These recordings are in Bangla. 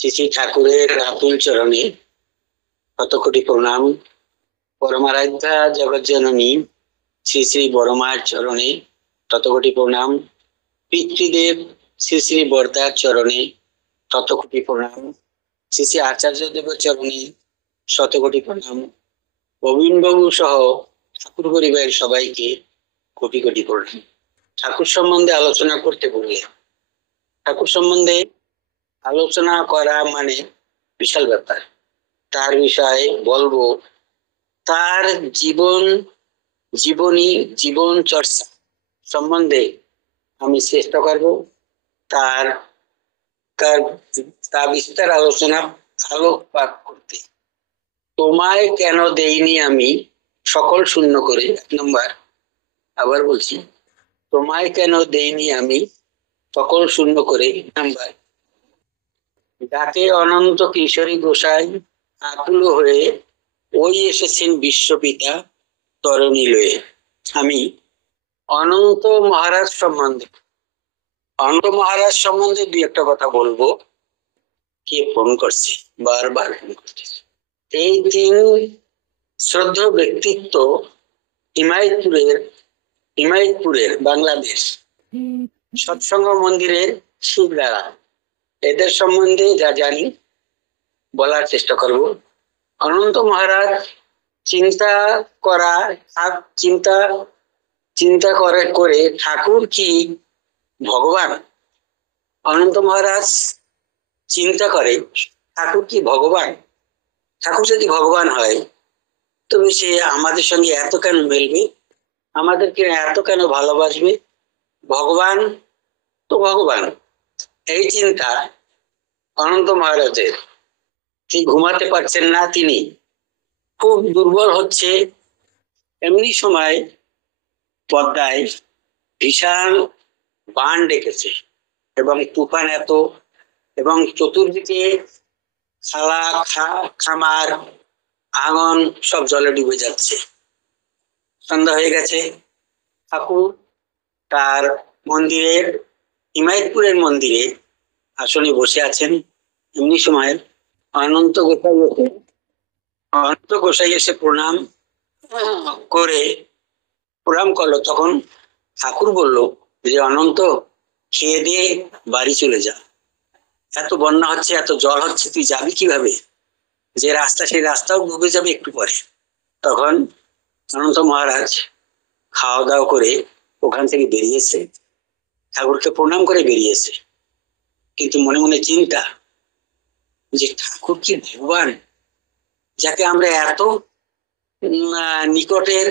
শ্রী শ্রী ঠাকুরের আকুল চরণে শত কোটি প্রণাম। পরমারাধ্যা জগজ্জননী শ্রী শ্রী বড়মার চরণে শত কোটি প্রণাম। পিতৃদেব শ্রী শ্রী বরদার চরণে শত কোটি প্রণাম। শ্রী শ্রী আচার্য দেবের চরণে শত কোটি প্রণাম। গোবিন্দবাবু সহ ঠাকুর পরিবারের সবাইকে কোটি কোটি প্রণাম। ঠাকুর সম্বন্ধে আলোচনা করতে বললে, ঠাকুর সম্বন্ধে আলোচনা করা মানে বিশাল ব্যাপার। তার বিষয়ে বলবো, তার জীবনী জীবন চর্চা সম্বন্ধে আমি চেষ্টা করব তার তার বিস্তার আলোচনা আলোকপাত করতে। তোমায় কেন দেইনি আমি সকল শূন্য করে, এক নম্বর। আবার বলছি, তোমায় কেন দেইনি আমি সকল শূন্য করে, এক নম্বর। ডাকে অনন্ত কিশোরী গোসাই আকুল হয়ে ওই এসেছেন বিশ্বপিতা তরণী লয়ে। আমি অনন্ত মহারাজ সম্বন্ধে দুই একটা কথা বলবো। কে ফোন করছে, বারবার ফোন করতেছে। এই তিন শ্রদ্ধেয় ব্যক্তিত্ব হিমায়তপুরের বাংলাদেশ সৎসঙ্গ মন্দিরের শিবদারা। এদের সম্বন্ধে যা জানি বলার চেষ্টা করব। অনন্ত মহারাজ চিন্তা করে ঠাকুর কি ভগবান? অনন্ত মহারাজ চিন্তা করে ঠাকুর কি ভগবান? ঠাকুর যদি ভগবান হয় তবে সে আমাদের সঙ্গে এত কেন মিলবে, আমাদেরকে এত কেন ভালোবাসবে? ভগবান তো ভগবান। এই চিন্তা অনন্ত মহারাজের। ঠিক ঘুমাতে পারছেন না, তিনি খুব দুর্বল হচ্ছে। এমনি সময় পদ্মায় বিশাল বান ডেকেছে এবং তুফান এত, এবং চতুর্দিকে খামার আঙন সব জলে ডুবে যাচ্ছে। সন্ধ্যা হয়ে গেছে। ঠাকুর তার মন্দিরের, হিমায়তপুরের মন্দিরে আসনে বসে আছেন। এমনি সময় অনন্ত গোসাই এসে প্রণাম করলো। তখন ঠাকুর বলল যে, অনন্ত, খেয়ে দিয়ে বাড়ি চলে যা। এত বন্যা হচ্ছে, এত জল হচ্ছে, তুই যাবি কিভাবে? যে রাস্তা, সেই রাস্তাও ডুবে যাবে একটু পরে। তখন অনন্ত মহারাজ খাওয়া দাওয়া করে ওখান থেকে বেরিয়েছে, ঠাকুরকে প্রণাম করে বেরিয়েছে। কিন্তু মনে মনে চিন্তা যে ঠাকুর কি ভগবান, যাকে আমরা এত নিকটের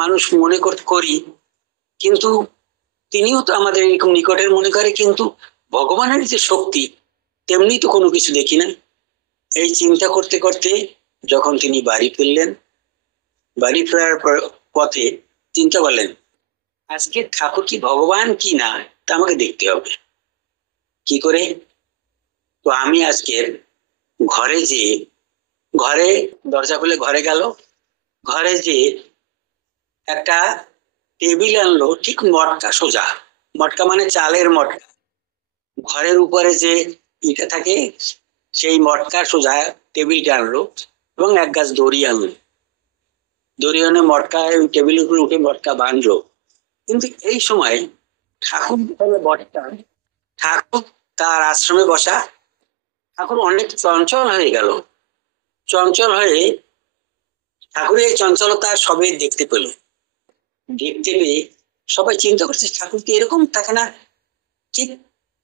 মানুষ মনে করি, কিন্তু তিনিও তো আমাদের এরকম নিকটের মনে করে, কিন্তু ভগবানের যে শক্তি তেমনি তো কোনো কিছু দেখি না। এই চিন্তা করতে করতে যখন তিনি বাড়ি ফিরলেন, বাড়ি ফেরার পথে চিন্তা করলেন, আজকে ঠাকুর কি ভগবান কি না তা আমাকে দেখতে হবে। কি করে? তো আমি আজকের ঘরে দরজা খুলে ঘরে গেল, ঘরে যে একটা টেবিল আনলো, ঠিক মটকা, সোজা মটকা মানে চালের মটকা। ঘরের উপরে যে ইটা থাকে সেই মটকা সোজা টেবিলটা আনলো এবং এক গাছ দড়ি আনলো। দড়ি আনে মটকায় ওই টেবিলের উপরে উঠে মটকা বাঁধলো। কিন্তু এই সময় ঠাকুর তার আশ্রমে বসা, ঠাকুর অনেক চঞ্চল হয়ে গেল। চঞ্চল হয়ে ঠাকুরের চঞ্চলতা সবাই দেখতে পেয়ে সবাই চিন্তা করছে ঠাকুর কি এরকম থাকে না। ঠিক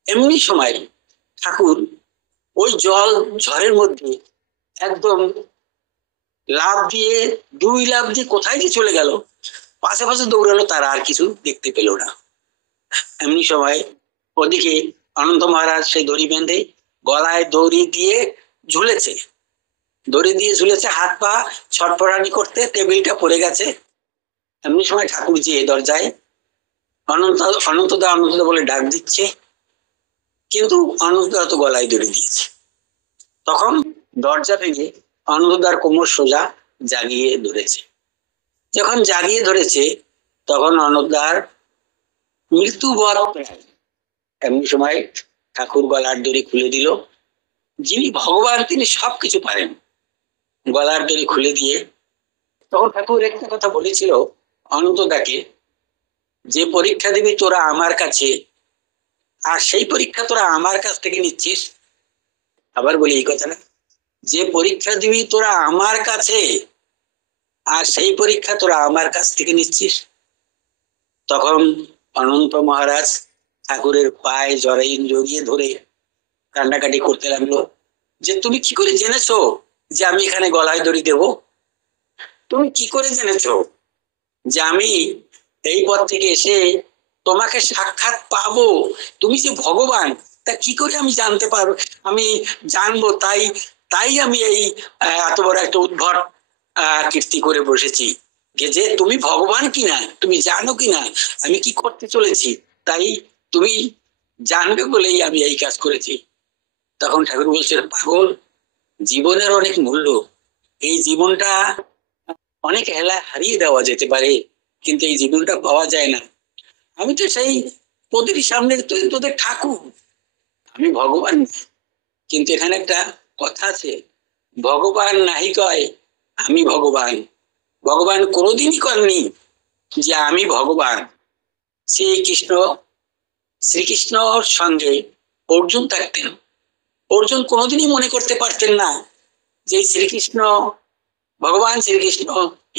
এমনি সময় ঠাকুর ওই ঝড়ের মধ্যে একদম দুই লাফ দিয়ে কোথায় যে চলে গেল, পাশে পাশে দৌড়ালো, তারা আর কিছু দেখতে পেল না। এমনি সময় ওদিকে অনন্ত মহারাজ সেই দড়ি বেঁধে গলায় দড়ি দিয়ে ঝুলেছে, হাত পা ছটফটানি করতে টেবিলটা পড়ে গেছে। এমনি সময় ঠাকুর যে দরজায় অনন্তদা বলে ডাক দিচ্ছে, কিন্তু অনন্তদা তো গলায় দড়ি দিয়েছে। তখন দরজা ভেঙে অনন্তদার কোমর সোজা জাগিয়ে ধরেছে। যখন জাগিয়ে ধরেছে তখন অনন্তদার মৃত্যু বড়। এমনি সময় ঠাকুর গলার দড়ি খুলে দিল যিনি ভগবান তিনি সবকিছু পারেন গলার দড়ি খুলে দিয়ে। তখন ঠাকুর একটা কথা বলেছিল অনন্তদাকে, যে পরীক্ষা দিবি তোরা আমার কাছে, আর সেই পরীক্ষা তোরা আমার কাছ থেকে নিচ্ছিস। আবার বলি এই কথাটা, যে পরীক্ষা দিবি তোরা আমার কাছে, আর সেই পরীক্ষা তোরা আমার কাছ থেকে নিচ্ছিস। তখন অনন্ত মহারাজ ঠাকুরের পায়ে জড়িয়ে ধরে কান্নাকাটি করতে লাগলো, যে তুমি কি করে জেনেছো যে আমি এখানে গলায় দড়ি দেব? তুমি কি করে জেনেছো যে আমি এই পথ থেকে এসে তোমাকে সাক্ষাৎ পাবো? তুমি যে ভগবান তা কি করে আমি জানতে পারবো? আমি জানবো, তাই তাই আমি এই এত বড় একটা উদ্ভট কীর্তি করে বসেছি, যে তুমি ভগবান কিনা, তুমি জানো কিনা আমি কি করতে চলেছি, তাই তুমি জানবে বলেই আমি এই কাজ করেছি। তখন ঠাকুর বলছেন, পাগল, জীবনের অনেক মূল্য, এই জীবনটা অনেক হেলায় হারিয়ে দেওয়া যেতে পারে, কিন্তু এই জীবনটা পাওয়া যায় না। আমি তো সেই তোদের সামনে তোদের ঠাকুর, আমি ভগবান। কিন্তু এখানে একটা কথা আছে, ভগবান নাহি কয় আমি ভগবান, ভগবান কোনোদিনই করেনি যে আমি ভগবান। শ্রীকৃষ্ণর সঙ্গে অর্জুন থাকতেন, অর্জুন কোনোদিনই মনে করতে পারতেন না যে শ্রীকৃষ্ণ, ভগবান শ্রীকৃষ্ণ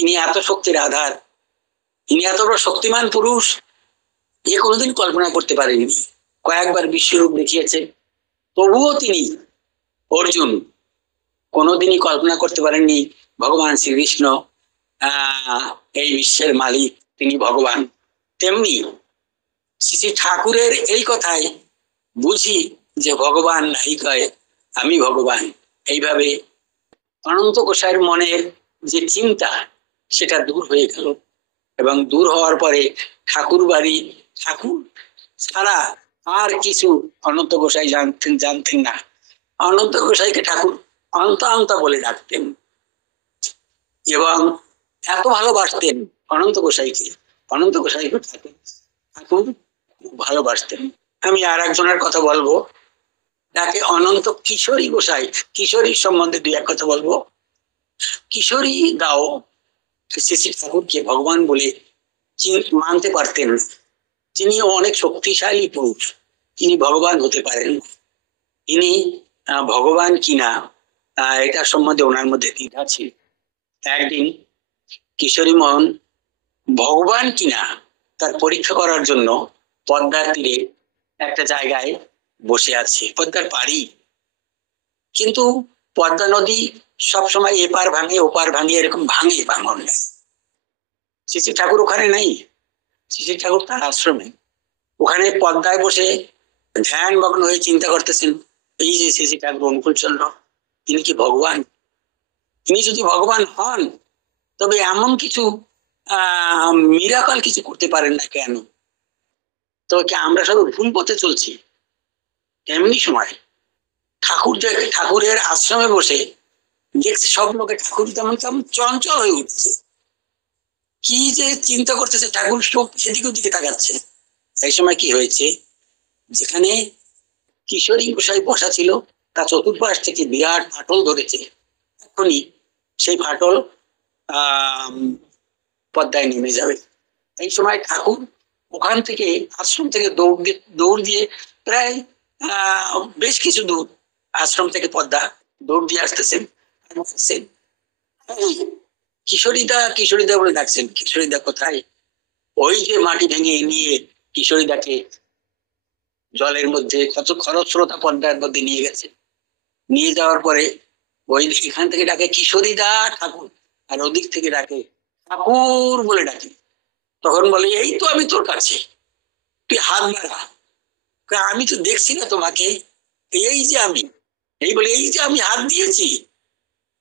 ইনি এত শক্তির আধার, ইনি এত বড় শক্তিমান পুরুষ, এ কোনোদিন কল্পনা করতে পারেনি। কয়েকবার বিশ্বরূপ দেখিয়েছে, তবুও তিনি, অর্জুন, কোনোদিনই কল্পনা করতে পারেননি ভগবান শ্রীকৃষ্ণ এই বিশ্বের মালিক, তিনি ভগবান। তেমনি শ্রী ঠাকুরের এই কথায় বুঝি যে ভগবান নাই কয় আমি ভগবান। এইভাবে অনন্ত গোসাইয়ের মনের যে চিন্তা সেটা দূর হয়ে গেল, এবং দূর হওয়ার পরে ঠাকুর বাড়ি, ঠাকুর ছাড়া আর কিছু অনন্ত গোসাই জানতেন না। অনন্ত গোসাইকে ঠাকুর অন্ত অন্ত বলে ডাকতেন, এবং এত ভালোবাসতেন অনন্ত গোসাইকে, অনন্ত গোসাইকে ঠাকুর খুব ভালোবাসতেন। আমি আর একজনের কথা বলবো, তাকে অনন্ত কিশোরী গোসাই, কিশোরীর সম্বন্ধে দুই এক কথা বলবো। কিশোরী দাও শ্রী শ্রী ঠাকুরকে ভগবান বলে মানতে পারতেন, তিনি অনেক শক্তিশালী পুরুষ, তিনি ভগবান হতে পারেন। তিনি ভগবান কিনা এটা সম্বন্ধে ওনার মধ্যে দ্বিধা ছিল। একদিন কিশোরী মোহন ভগবান কিনা তার পরীক্ষা করার জন্য পদ্মার তীরে একটা জায়গায় বসে আছে, পদ্মার পাড়ি। কিন্তু পদ্মা নদী সবসময় এপার ভাঙে ওপার ভাঙে, এরকম ভাঙে ভাঙন নেই। শ্রী ঠাকুর ওখানে নাই, শ্রী ঠাকুর তার আশ্রমে, ওখানে পদ্মায় বসে ধ্যান মগ্ন হয়ে চিন্তা করতেছেন, এই যে শ্রী ঠাকুর অনুকূল চন্দ্র, তিনি কি ভগবান? তিনি যদি ভগবান হন তবে এমন কিছু মিরাকল কিছু করতে পারেন না কেন? তবে কি আমরা সব ভুল পথে চলছি? এমনি সময় ঠাকুরের আশ্রমে বসে দেখছে সব লোকে ঠাকুর তেমন তেমন চঞ্চল হয়ে উঠছে, কি যে চিন্তা করতেছে, ঠাকুর সব এদিক ওদিকে তাকাচ্ছে। এই সময় কি হয়েছে, যেখানে কিশোরী গোসাই বসা ছিল তার চতুর্পাশ থেকে বিরাট ফাটল ধরেছে, এখনই সেই ফাটল পদ্মায় নেমে যাবে। এই সময় ঠাকুর ওখান থেকে, আশ্রম থেকে দৌড় দিয়ে প্রায় বেশ কিছু দূর আশ্রম থেকে পদ্মা দৌড় দিয়ে আসতেছেন। কিশোরীদা বলে ডাকছেন, কিশোরীদা কোথায়? ওই যে মাটি ভেঙে নিয়ে কিশোরীদাকে জলের মধ্যে কত খরস্রোতা পদ্মার মধ্যে নিয়ে গেছে। নিয়ে যাওয়ার পরে ওই এখান থেকে ডাকে কিশোরীদা ঠাকুর, আর ওদিক থেকে ডাকে ঠাকুর বলে ডাকে। তখন বলে, এই তো আমি তোর কাছে, তুই হাত বাড়া। আমি তো দেখছি না তোমাকে, এই যে আমি, এই বলে এই যে আমি হাত দিয়েছি,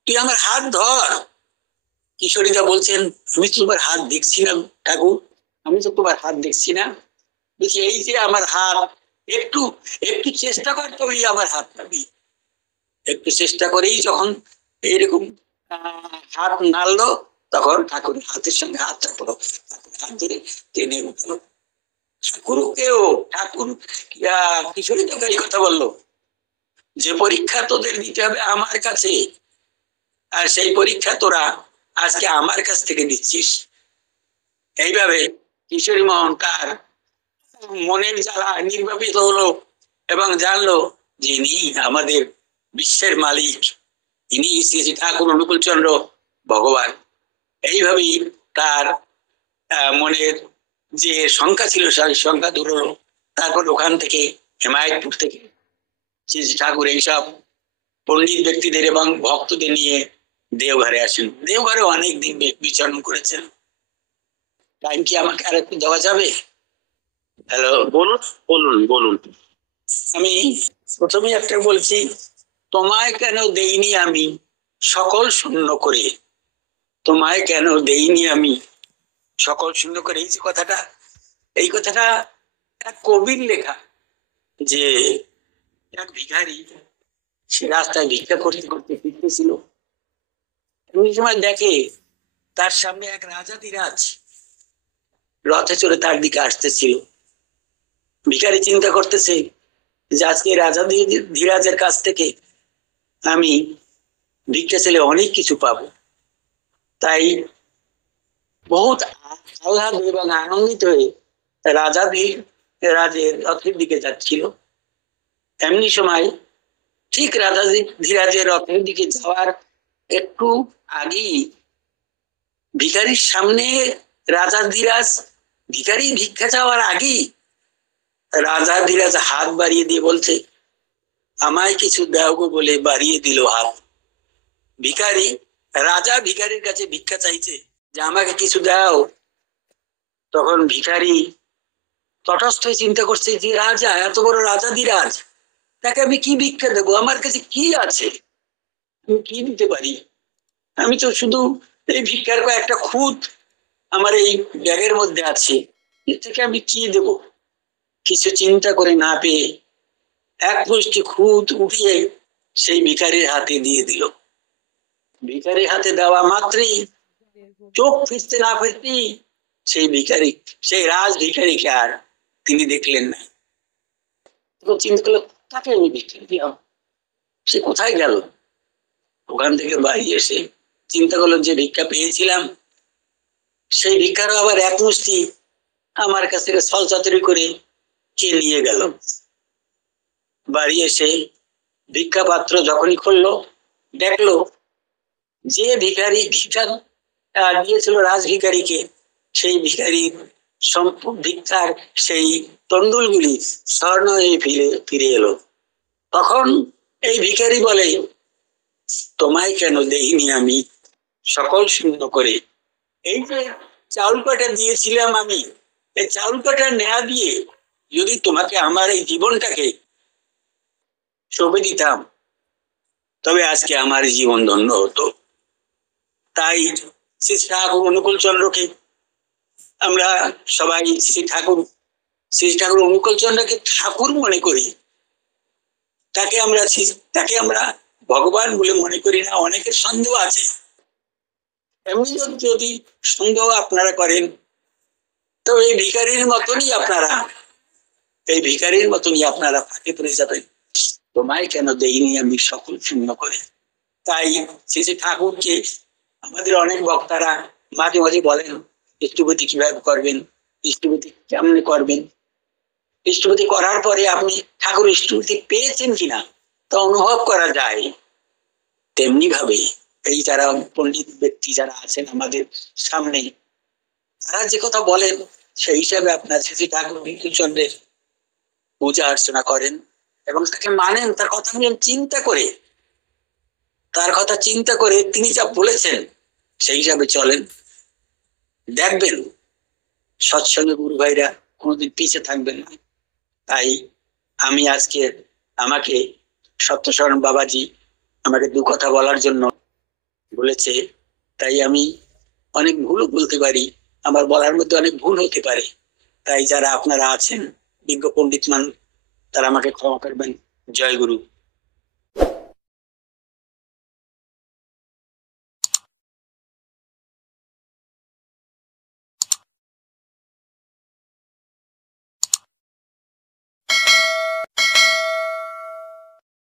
তুই আমার হাত ধর। কিশোরীদা বলছেন, আমি তোমার হাত দেখছি না ঠাকুর, আমি তো তোমার হাত দেখছি না। বলছি, এই যে আমার হাত, একটু একটু চেষ্টা কর তবেই আমার হাত পাবি। একটু চেষ্টা করেই যখন এইরকম হাত নাড়লো, তখন ঠাকুরের হাতের সঙ্গে হাত রাখলো, হাত ধরে টেনে উঠলো। ঠাকুরকেও ঠাকুর কিশোরীদাকে এই কথা বললো, যে পরীক্ষা তোদের দিতে হবে আমার কাছে, আর সেই পরীক্ষা তোরা আজকে আমার কাছ থেকে দিচ্ছিস। এইভাবে কিশোরী মোহন তার মনের জ্বালা নির্বাপিত হলো এবং জানলো যে ইনি আমাদের বিশ্বের মালিক, ইনি শ্রী শ্রী ঠাকুর অনুকূল চন্দ্র ভগবান। এইভাবেই তার মনের যে সংখ্যা ছিল সেই সংখ্যা দূর হলো। তারপর ওখান থেকে হেমায়তপুর থেকে শ্রী শ্রী ঠাকুর এইসব পণ্ডিত ব্যক্তিদের এবং ভক্তদের নিয়ে দেওঘরে আসেন। দেওঘরে অনেক দিন বিচরণ করেছেন। টাইম কি আমাকে আর একটু দেওয়া যাবে? হ্যালো, বলুন বলুন বলুন। আমি প্রথমে একটা বলছি, তোমায় কেন দেইনি আমি সকল শূন্য করে, তোমায় কেন দেইনি আমি সকল শূন্য করে। এই যে কথাটা, এই কথাটা এক কবির লেখা। যে এক ভিখারি সে রাস্তায় ভিক্ষা করতে করতে ফিরতেছিল, এমন সময় দেখে তার সামনে এক রাজাধিরাজ রথে চড়ে তার দিকে আসতেছিল। ভিখারি চিন্তা করতেছে যে আজকে রাজা ধীরাজের কাছ থেকে আমি ভিক্ষা ছেলে অনেক কিছু পাবো। তাই বহুত আহ্লাদ এবং আনন্দিত হয়ে রাজা রাজের রথের দিকে যাচ্ছিল। এমনি সময় ঠিক রাজা ধীরাজের রথের দিকে যাওয়ার একটু আগেই ভিখারির সামনে রাজা ধীরাজ, ভিখারি ভিক্ষা চাওয়ার আগেই রাজা ধীরাজ হাত বাড়িয়ে দিয়ে বলছে, আমায় কিছু দাও গো বলে বাড়িয়ে দিল হাত। ভিখারি, রাজা ভিখারির কাছে ভিক্ষা চাইছে যে আমাকে কিছু দাও। তখন ভিখারি তটস্থ হয়ে চিন্তা করছে যে রাজা, এত বড় রাজা ধীরাজ, তাকে আমি কি ভিক্ষা দেবো? আমার কাছে কি আছে, আমি কি দিতে পারি? আমি তো শুধু এই ভিক্ষার কয়েকটা খুঁত আমার এই ব্যাগের মধ্যে আছে, এর থেকে আমি কি দেব? কিছু চিন্তা করে না পেয়ে এক মুষ্টি খুঁত উঠিয়ে সেই ভিখারির হাতে দিয়ে দিল। ভিখারির হাতে দেওয়া মাত্রই, চোখ ফিরতে না ফিরতেই সেই ভিখারি, সেই রাজ ভিখারিকে আর তিনি দেখলেন না। চিন্তা করলো, তাকে আমি ভিক্ষা দিলাম, সে কোথায় গেল? ওখান থেকে বাড়ি এসে চিন্তা করলো যে ভিক্ষা পেয়েছিলাম সেই ভিক্ষারও আবার এক মুষ্টি আমার কাছ থেকে ছলচাতুরি করে কে নিয়ে গেল। বাড়ি এসে ভিক্ষা পাত্র যখনই খুললো, দেখলো যে ভিখারি ভিক্ষা দিয়েছিল রাজ ভিখারিকে, সেই ভিখারির ভিক্ষার সেই তন্ডুলগুলি স্বর্ণ হয়ে ফিরে এলো। তখন এই ভিখারি বলে, তোমায় কেন দেইনি আমি সকল শূন্য করে। এই যে চাউল কাটা দিয়েছিলাম আমি, এই চাউল কাটা নেয়া দিয়ে যদি তোমাকে আমার এই জীবনটাকে সঁপে দিতাম, তবে আজকে আমার জীবন ধন্য হতো। তাই শ্রী ঠাকুর অনুকূল চন্দ্রকে আমরা সবাই শ্রী ঠাকুর অনুকূল চন্দ্রকে ঠাকুর মনে করি। তাকে আমরা ভগবান বলে মনে করি না। অনেকের সন্দেহ আছে। এমনি যদি সন্দেহ আপনারা করেন, তো এই ভিখারির মতনই আপনারা ফাঁকে পড়ে যাবেন। তোমায় কেন দেইনি আমি সকল শূন্য করে। তাই শ্রী ঠাকুরকে আমাদের অনেক বক্তারা মাঝে মাঝে বলেন, ইষ্টপতি কিভাবে করবেন, ইষ্টপতি কেমন করবেন। ইষ্টপতি করার পরে আপনি ঠাকুর ইষ্টপতি পেয়েছেন কিনা তা অনুভব করা যায়। তেমনি ভাবে এই যারা পণ্ডিত ব্যক্তি যারা আছেন আমাদের সামনে, তারা যে কথা বলেন সেই হিসাবে আপনার শ্রী ঠাকুর বিষ্ণুচন্দ্রের পূজা অর্চনা করেন এবং তাকে মানেন। তার কথা চিন্তা করে তিনি যা বলেছেন সেই হিসাবে চলেন। দেখবেন সৎসঙ্গে গুরু ভাইরা কোনোদিন পিছিয়ে থাকবেন না। তাই আমি আজকে আমাকে সত্যশরণ বাবাজি আমাকে দু কথা বলার জন্য বলেছে, তাই আমি অনেক ভুলও বলতে পারি, আমার বলার মধ্যে অনেক ভুল হতে পারে। তাই যারা আপনারা আছেন বিজ্ঞ পণ্ডিত মান, তারা আমাকে ক্ষমা করবেন। জয় গুরু।